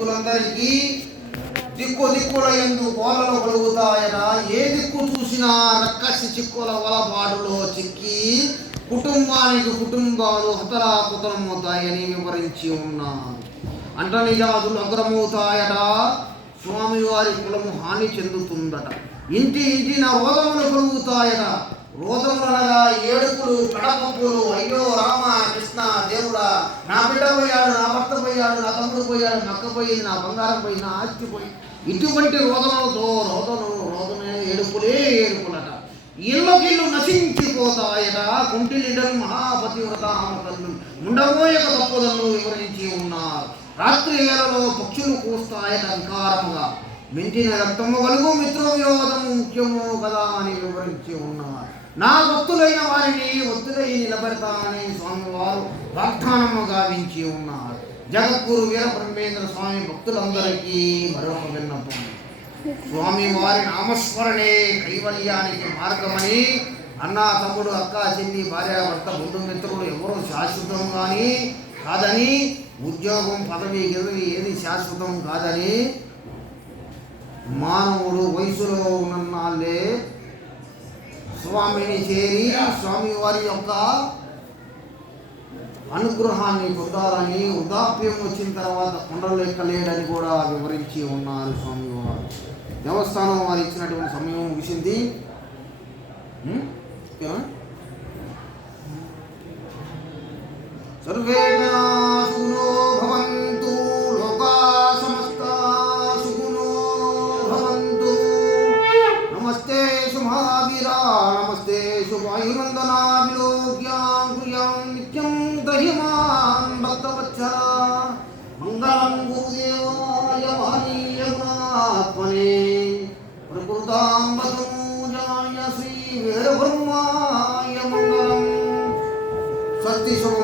భక్తులందరికీ దిక్కు దిక్కుల యందు గోలలు కలుగుతాయన. ఏ దిక్కు చూసినా రక్కసి చిక్కుల వలబాటులో చిక్కి కుటుంబానికి కుటుంబాలు హతరాకుతలమవుతాయని వివరించి ఉన్నారు. అంటనిజాతులు అగ్రమవుతాయట. స్వామివారి కులము హాని చెందుతుందట. ఇంటి ఇంటిన రోదములు కలుగుతాయట. రోదములనగా ఏడుపులు, కడపప్పులు. అయ్యో రామ కృష్ణ దేవుడా, నా బిడ్డ పోయాడు, నా భర్త పోయాడు, నా తమ్ముడు పోయాడు, నా అక్క పోయింది, నా బంగారం పోయింది, నా ఆస్తి పోయింది. ఇటువంటి రోదనలతో రోదనే ఏడుపులే ఏడుపులట. ఇళ్ళకిల్లు నశించిపోతాయట. కుంటిలిడలు మహాపతివ్రత ఆమతల్లు ఉండబోయక తప్పదన్ను వివరించి ఉన్నారు. రాత్రి వేళలో పక్షులు కూస్తాయట వికారముగా. మించిన రక్తము కలుగు మిత్ర విరోధము ముఖ్యము కదా అని వివరించి ఉన్నారు. నా భక్తులైన వారిని ఒత్తులై నిలబెడతానని స్వామివారు వాగ్దానము గావించి ఉన్నారు. జగద్గురు వీరబ్రహ్మేంద్ర స్వామి భక్తులందరికీ మరొక విన్నపం. స్వామి వారి నామస్మరణే కైవల్యానికి మార్గమని. అన్న, తమ్ముడు, అక్క, చెల్లి, భార్య, భర్త, బంధుమిత్రులు ఎవరూ శాశ్వతం కానీ కాదని, ఉద్యోగం, పదవి, గెదవి ఏది శాశ్వతం కాదని, మానవుడు వయసులో ఉన్ననాళ్ళే స్వామిని చేరి స్వామివారి యొక్క అనుగ్రహాన్ని పొందాలని, వృద్ధాప్యం వచ్చిన తర్వాత కొండలు ఎక్కలేడని కూడా వివరించి ఉన్నారు స్వామివారు. దేవస్థానం వారు ఇచ్చినటువంటి సమయం ముగిసింది. సర్వే సుఖినో భవంతు, లోకా సమస్తా సుఖినో భవంతు. నమస్తే సుమహావీరా, నమస్తే సువాయునందనా విలోక్యాం కుర్యాం నిత్యం దహిమాన్ భక్తవత్సల. మంగళం గురుదేవాయ మహనీయ గుణాత్మనే ప్రకృతాంబతమూజాయ శ్రీ వీరబ్రహ్మాయ మంగళం. స్వస్తి శుభ